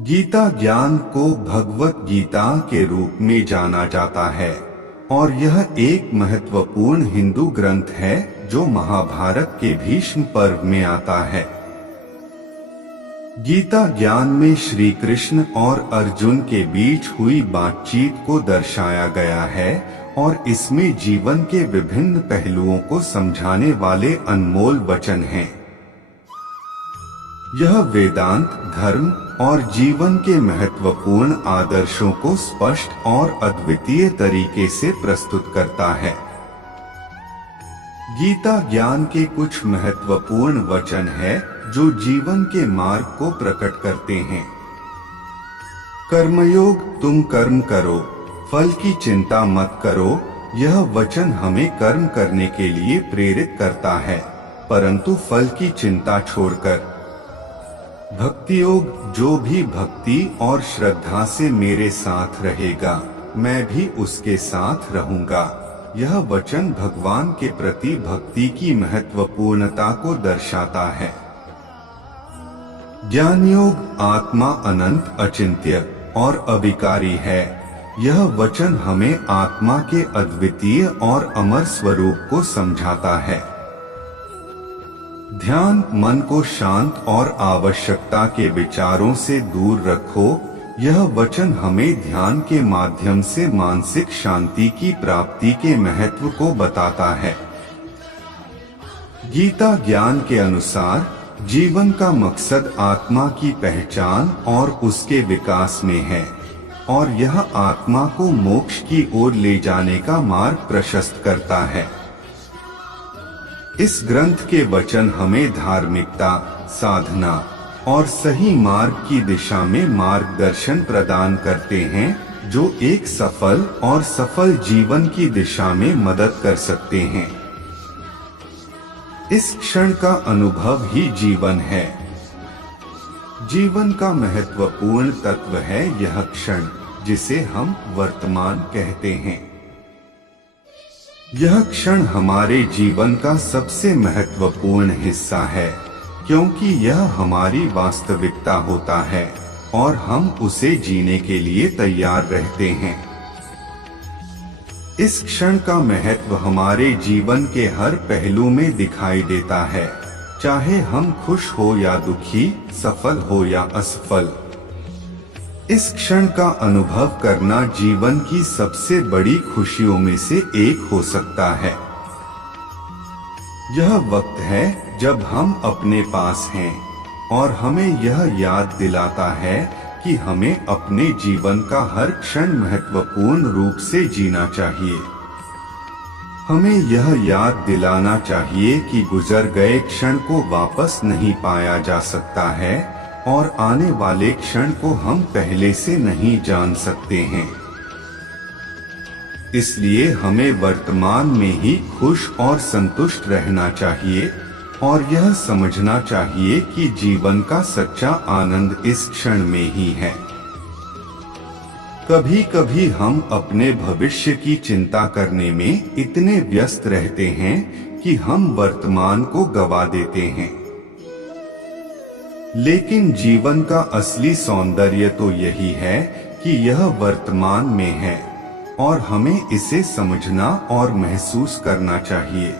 गीता ज्ञान को भगवत गीता के रूप में जाना जाता है और यह एक महत्वपूर्ण हिंदू ग्रंथ है जो महाभारत के भीष्म पर्व में आता है। गीता ज्ञान में श्री कृष्ण और अर्जुन के बीच हुई बातचीत को दर्शाया गया है और इसमें जीवन के विभिन्न पहलुओं को समझाने वाले अनमोल वचन हैं। यह वेदांत, धर्म और जीवन के महत्वपूर्ण आदर्शों को स्पष्ट और अद्वितीय तरीके से प्रस्तुत करता है। गीता ज्ञान के कुछ महत्वपूर्ण वचन है जो जीवन के मार्ग को प्रकट करते हैं। कर्मयोग, तुम कर्म करो, फल की चिंता मत करो। यह वचन हमें कर्म करने के लिए प्रेरित करता है, परंतु फल की चिंता छोड़कर। भक्ति योग, जो भी भक्ति और श्रद्धा से मेरे साथ रहेगा, मैं भी उसके साथ रहूंगा। यह वचन भगवान के प्रति भक्ति की महत्वपूर्णता को दर्शाता है। ज्ञान योग, आत्मा अनंत, अचिंत्य और अविकारी है। यह वचन हमें आत्मा के अद्वितीय और अमर स्वरूप को समझाता है। ध्यान, मन को शांत और आवश्यकता के विचारों से दूर रखो। यह वचन हमें ध्यान के माध्यम से मानसिक शांति की प्राप्ति के महत्व को बताता है। गीता ज्ञान के अनुसार जीवन का मकसद आत्मा की पहचान और उसके विकास में है और यह आत्मा को मोक्ष की ओर ले जाने का मार्ग प्रशस्त करता है। इस ग्रंथ के वचन हमें धार्मिकता, साधना और सही मार्ग की दिशा में मार्गदर्शन प्रदान करते हैं, जो एक सफल और सफल जीवन की दिशा में मदद कर सकते हैं। इस क्षण का अनुभव ही जीवन है। जीवन का महत्वपूर्ण तत्व है यह क्षण, जिसे हम वर्तमान कहते हैं। यह क्षण हमारे जीवन का सबसे महत्वपूर्ण हिस्सा है, क्योंकि यह हमारी वास्तविकता होता है और हम उसे जीने के लिए तैयार रहते हैं। इस क्षण का महत्व हमारे जीवन के हर पहलू में दिखाई देता है, चाहे हम खुश हो या दुखी, सफल हो या असफल। इस क्षण का अनुभव करना जीवन की सबसे बड़ी खुशियों में से एक हो सकता है। यह वक्त है जब हम अपने पास हैं और हमें यह याद दिलाता है कि हमें अपने जीवन का हर क्षण महत्वपूर्ण रूप से जीना चाहिए। हमें यह याद दिलाना चाहिए कि गुजर गए क्षण को वापस नहीं पाया जा सकता है और आने वाले क्षण को हम पहले से नहीं जान सकते हैं। इसलिए हमें वर्तमान में ही खुश और संतुष्ट रहना चाहिए और यह समझना चाहिए कि जीवन का सच्चा आनंद इस क्षण में ही है। कभी कभी हम अपने भविष्य की चिंता करने में इतने व्यस्त रहते हैं कि हम वर्तमान को गवा देते हैं। लेकिन जीवन का असली सौंदर्य तो यही है कि यह वर्तमान में है और हमें इसे समझना और महसूस करना चाहिए।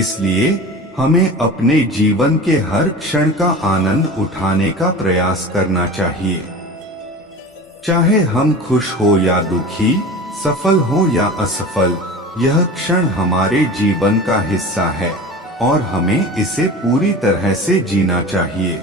इसलिए हमें अपने जीवन के हर क्षण का आनंद उठाने का प्रयास करना चाहिए। चाहे हम खुश हो या दुखी, सफल हो या असफल, यह क्षण हमारे जीवन का हिस्सा है और हमें इसे पूरी तरह से जीना चाहिए।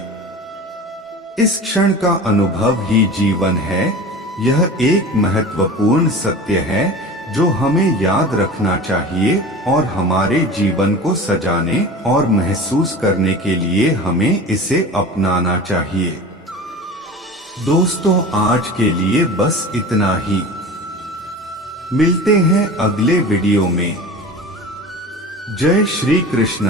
इस क्षण का अनुभव ही जीवन है। यह एक महत्वपूर्ण सत्य है जो हमें याद रखना चाहिए और हमारे जीवन को सजाने और महसूस करने के लिए हमें इसे अपनाना चाहिए। दोस्तों, आज के लिए बस इतना ही। मिलते हैं अगले वीडियो में। जय श्री कृष्ण।